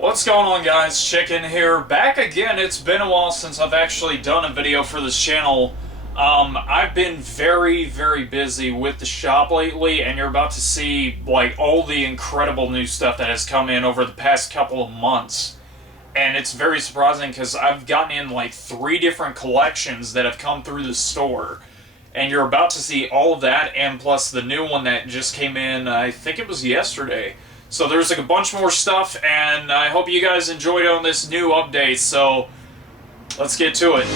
What's going on, guys? Chicken here, back again. It's been a while since I've actually done a video for this channel. I've been very busy with the shop lately, and you're about to see like all the incredible new stuff that has come in over the past couple of months. And it's very surprising because I've gotten in like 3 different collections that have come through the store. And you're about to see all of that, and plus the new one that just came in, I think it was yesterday. So there's like a bunch more stuff, and I hope you guys enjoyed on this new update, so let's get to it.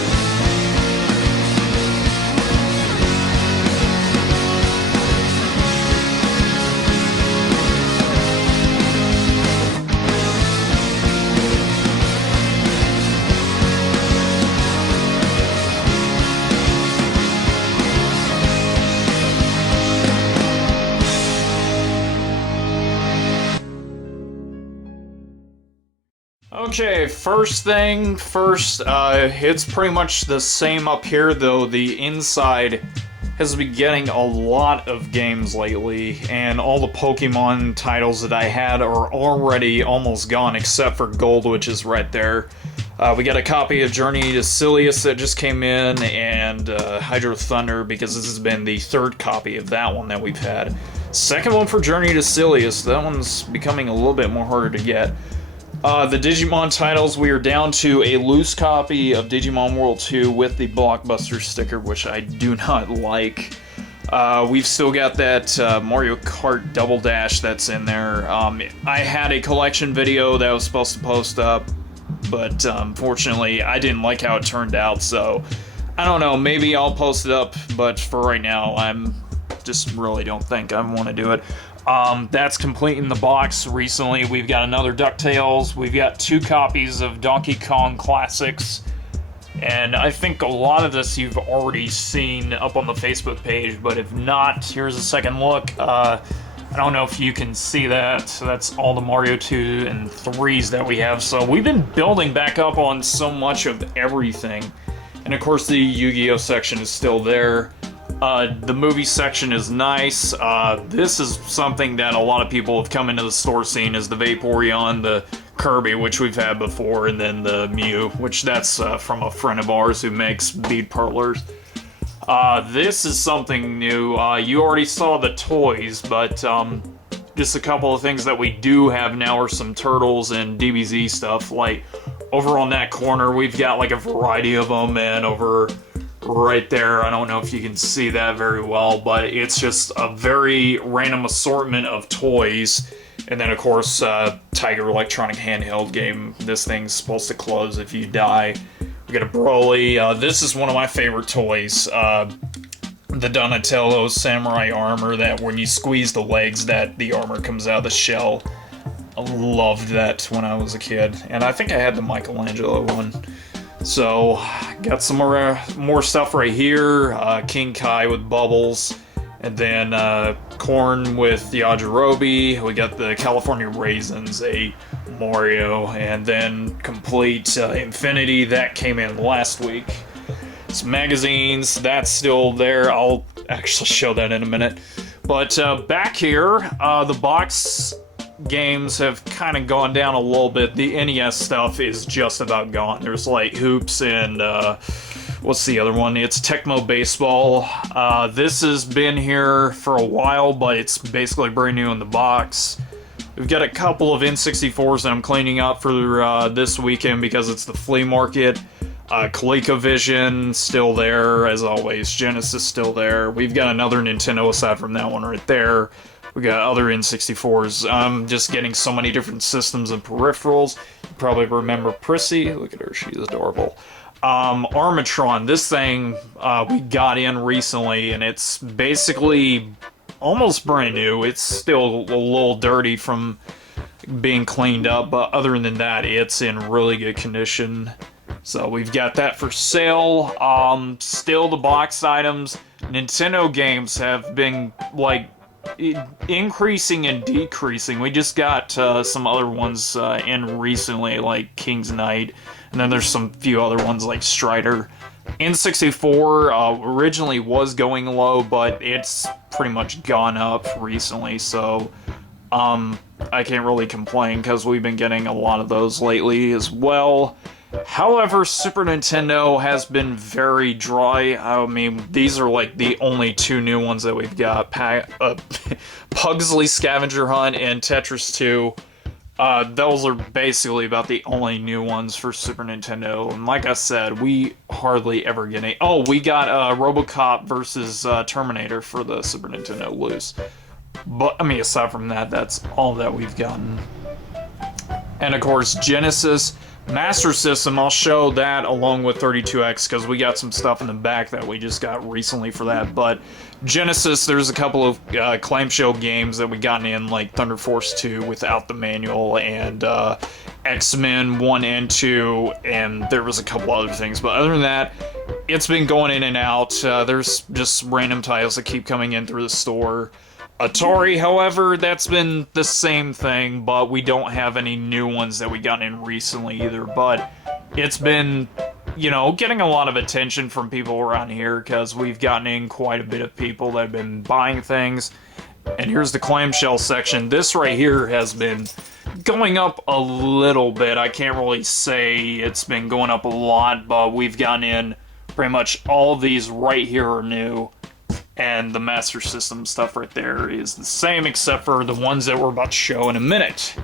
Okay, first thing first, it's pretty much the same up here, though the inside has been getting a lot of games lately, and all the Pokemon titles that I had are already almost gone, except for Gold, which is right there. We got a copy of Journey to Silius that just came in, and Hydro Thunder, because this has been the 3rd copy of that one that we've had. Second one for Journey to Silius, that one's becoming a little bit more harder to get. The Digimon titles, we are down to a loose copy of Digimon World 2 with the Blockbuster sticker, which I do not like. We've still got that Mario Kart Double Dash that's in there. I had a collection video that I was supposed to post up, but unfortunately I didn't like how it turned out, so I don't know, maybe I'll post it up, but for right now I'm just really don't think I want to do it. That's complete in the box. Recently, we've got another DuckTales. We've got 2 copies of Donkey Kong Classics. And I think a lot of this you've already seen up on the Facebook page, but if not, here's a second look. I don't know if you can see that. So that's all the Mario 2 and 3s that we have. So we've been building back up on so much of everything. And of course, the Yu-Gi-Oh! Section is still there. The movie section is nice. This is something that a lot of people have come into the store seeing, is the Vaporeon, the Kirby, which we've had before, and then the Mew, which that's from a friend of ours who makes bead parlors. This is something new. You already saw the toys, but just a couple of things that we do have now are some Turtles and DBZ stuff. Like, over on that corner, we've got like a variety of them, and over right there, I don't know if you can see that very well, but it's just a very random assortment of toys. And then of course, Tiger Electronic handheld game. This thing's supposed to close if you die. We got a Broly. This is one of my favorite toys. The Donatello Samurai armor, that when you squeeze the legs, that the armor comes out of the shell. I loved that when I was a kid. And I think I had the Michelangelo one. So, got some more stuff right here. King Kai with Bubbles, and then Corn with the Yajirobe. We got the California Raisins, a Mario, and then Complete Infinity, that came in last week. Some magazines, that's still there. I'll actually show that in a minute. But back here, the box games have kind of gone down a little bit. The NES stuff is just about gone. There's like Hoops and what's the other one? It's Tecmo Baseball. This has been here for a while, but it's basically brand new in the box. We've got a couple of N64s that I'm cleaning up for this weekend because it's the flea market. ColecoVision still there as always. Genesis still there. We've got another Nintendo aside from that one right there. We got other N64s. I'm just getting so many different systems and peripherals. You probably remember Prissy. Look at her, she's adorable. Armatron, this thing we got in recently, and it's basically almost brand new. It's still a little dirty from being cleaned up, but other than that, it's in really good condition. So we've got that for sale. Still the box items. Nintendo games have been like increasing and decreasing. We just got some other ones in recently, like King's Knight, and then there's some few other ones like Strider. N64 originally was going low, but it's pretty much gone up recently, so I can't really complain because we've been getting a lot of those lately as well. However, Super Nintendo has been very dry. I mean, these are like the only two new ones that we've got. Pugsley Scavenger Hunt and Tetris 2. Those are basically about the only new ones for Super Nintendo. And like I said, we hardly ever get any. Oh, we got RoboCop versus Terminator for the Super Nintendo loose. But, I mean, aside from that, that's all that we've gotten. And of course, Genesis, Master System, I'll show that along with 32X because we got some stuff in the back that we just got recently for that. But Genesis, there's a couple of clamshell games that we gotten in, like Thunder Force 2 without the manual, and X-Men 1 and 2, and there was a couple other things. But other than that, it's been going in and out. There's just random titles that keep coming in through the store. Atari, however, that's been the same thing, but we don't have any new ones that we got in recently either. But it's been, you know, getting a lot of attention from people around here because we've gotten in quite a bit of people that have been buying things. And here's the clamshell section. This right here has been going up a little bit. I can't really say it's been going up a lot, but we've gotten in pretty much all these right here are new. And the Master System stuff right there is the same, except for the ones that we're about to show in a minute.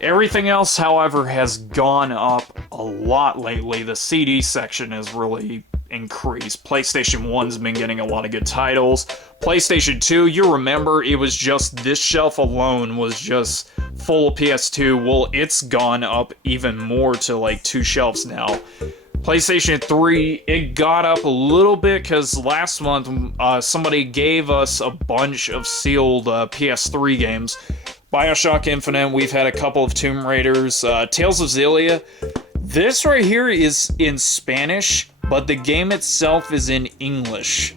Everything else, however, has gone up a lot lately. The CD section has really increased. PlayStation 1's been getting a lot of good titles. PlayStation 2, you remember, it was just this shelf alone was just full of PS2. Well, it's gone up even more to like 2 shelves now. PlayStation 3, it got up a little bit because last month somebody gave us a bunch of sealed PS3 games. BioShock Infinite, we've had a couple of Tomb Raiders, Tales of Xillia. This right here is in Spanish, but the game itself is in English,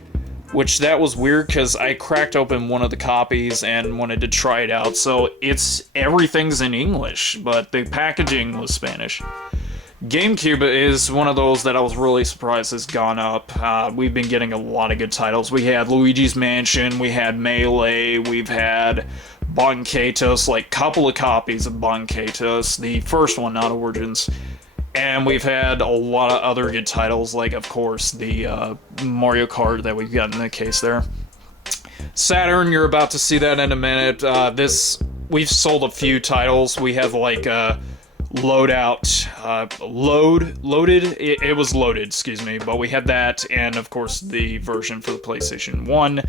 which that was weird because I cracked open one of the copies and wanted to try it out. So everything's in English, but the packaging was Spanish. GameCube is one of those that I was really surprised has gone up. We've been getting a lot of good titles. We had Luigi's Mansion, we had Melee, we've had Bonkatos, like couple of copies of Bonkatos, the first one, not Origins. And we've had a lot of other good titles, like, of course, the Mario Kart that we've got in the case there. Saturn, you're about to see that in a minute. We've sold a few titles. We have, like, it was loaded, excuse me, but we had that, and of course the version for the PlayStation 1.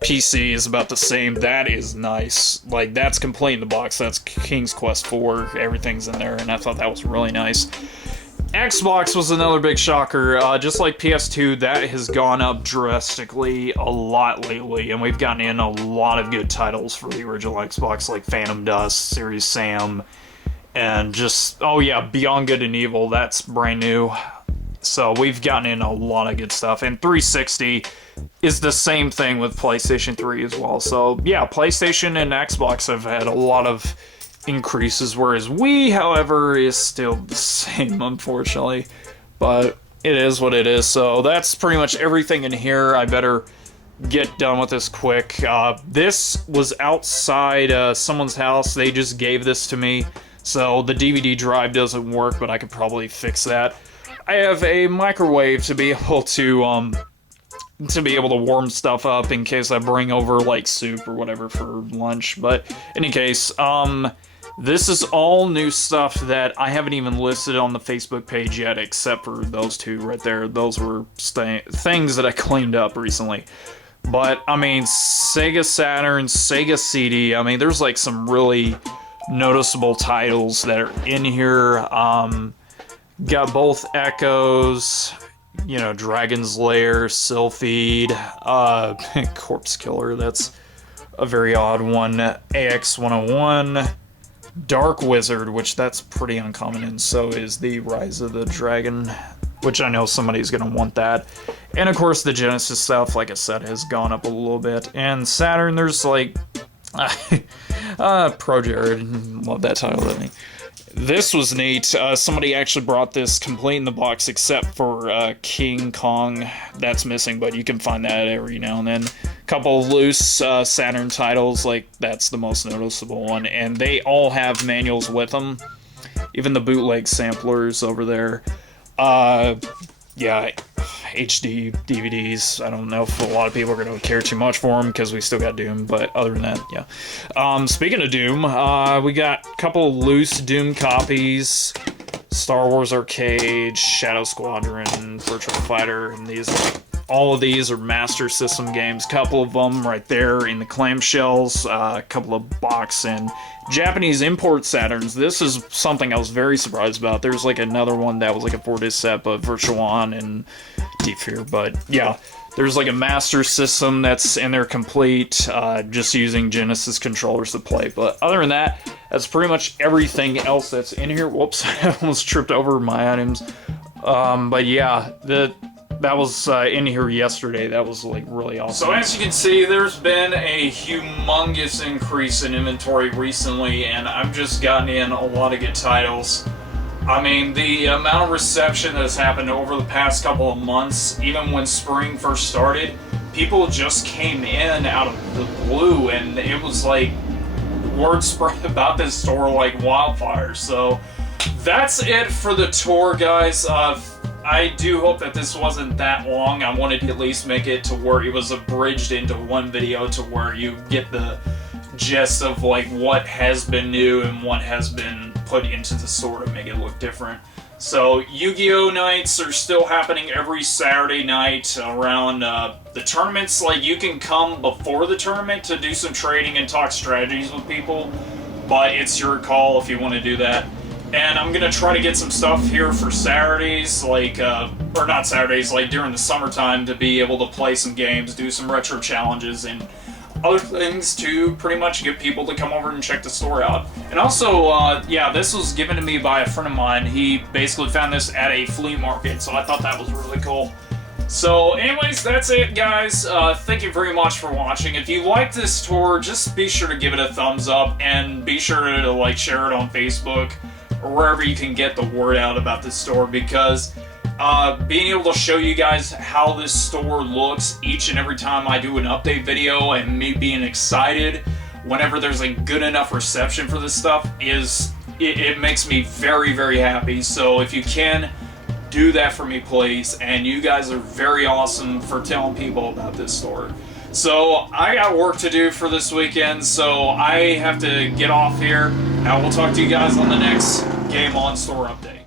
PC is about the same. That is nice. Like, that's complete in the box. That's King's Quest 4. Everything's in there, and I thought that was really nice. Xbox was another big shocker. Just like PS2, that has gone up drastically a lot lately, and we've gotten in a lot of good titles for the original Xbox, like Phantom Dust, Serious Sam, and just, oh yeah, Beyond Good and Evil, that's brand new. So we've gotten in a lot of good stuff. And 360 is the same thing with PlayStation 3 as well. So yeah, PlayStation and Xbox have had a lot of increases, whereas Wii, however, is still the same, unfortunately. But it is what it is. So that's pretty much everything in here. I better get done with this quick. This was outside someone's house. They just gave this to me. So the DVD drive doesn't work, but I could probably fix that. I have a microwave to be able to warm stuff up in case I bring over like soup or whatever for lunch. But in any case, this is all new stuff that I haven't even listed on the Facebook page yet, except for those two right there. Those were things that I cleaned up recently. But I mean, Sega Saturn, Sega CD. I mean, there's like some really noticeable titles that are in here. Got both Echoes, you know, Dragon's Lair, Sylphied, Corpse Killer, that's a very odd one, AX101, Dark Wizard, which that's pretty uncommon, and so is the Rise of the Dragon, which I know somebody's gonna want that. And of course the Genesis stuff, like I said, has gone up a little bit. And Saturn, there's like Pro Jared, love that title, doesn't he? This was neat. Somebody actually brought this complete in the box except for King Kong. That's missing, but you can find that every now and then. A couple of loose Saturn titles, like that's the most noticeable one. And they all have manuals with them. Even the bootleg samplers over there. Yeah, HD DVDs. I don't know if a lot of people are going to care too much for them because we still got Doom, but other than that, yeah. Speaking of Doom, we got a couple of loose Doom copies. Star Wars Arcade, Shadow Squadron, Virtual Fighter, and all of these are Master System games. Couple of them right there in the clamshells, a couple of box and Japanese import Saturns. This is something I was very surprised about. There's like another one that was like a 4-disc set, but Virtuon and Deep Fear. But yeah, there's like a Master System that's in there complete, just using Genesis controllers to play. But other than that, that's pretty much everything else that's in here. Whoops, I almost tripped over my items. But yeah, that was in here yesterday. That was like really awesome. So as you can see, there's been a humongous increase in inventory recently, and I've just gotten in a lot of good titles. I mean, the amount of reception that has happened over the past couple of months, even when spring first started, people just came in out of the blue, and it was like word spread about this store like wildfire. So that's it for the tour, guys. I do hope that this wasn't that long. I wanted to at least make it to where it was abridged into one video to where you get the gist of like what has been new and what has been put into the store to make it look different. So Yu-Gi-Oh! Nights are still happening every Saturday night around the tournaments. Like, you can come before the tournament to do some trading and talk strategies with people, but it's your call if you want to do that. And I'm gonna try to get some stuff here for Saturdays, like, or not Saturdays, like during the summertime, to be able to play some games, do some retro challenges, and other things to pretty much get people to come over and check the store out. And also, yeah, this was given to me by a friend of mine. He basically found this at a flea market, so I thought that was really cool. So anyways, that's it, guys. Thank you very much for watching. If you liked this tour, just be sure to give it a thumbs up, and be sure to like share it on Facebook or wherever you can get the word out about this store, because being able to show you guys how this store looks each and every time I do an update video, and me being excited whenever there's a good enough reception for this stuff, it makes me very, very happy. So if you can, do that for me, please. And you guys are very awesome for telling people about this store. So I got work to do for this weekend, so I have to get off here. I will talk to you guys on the next Game On Store update.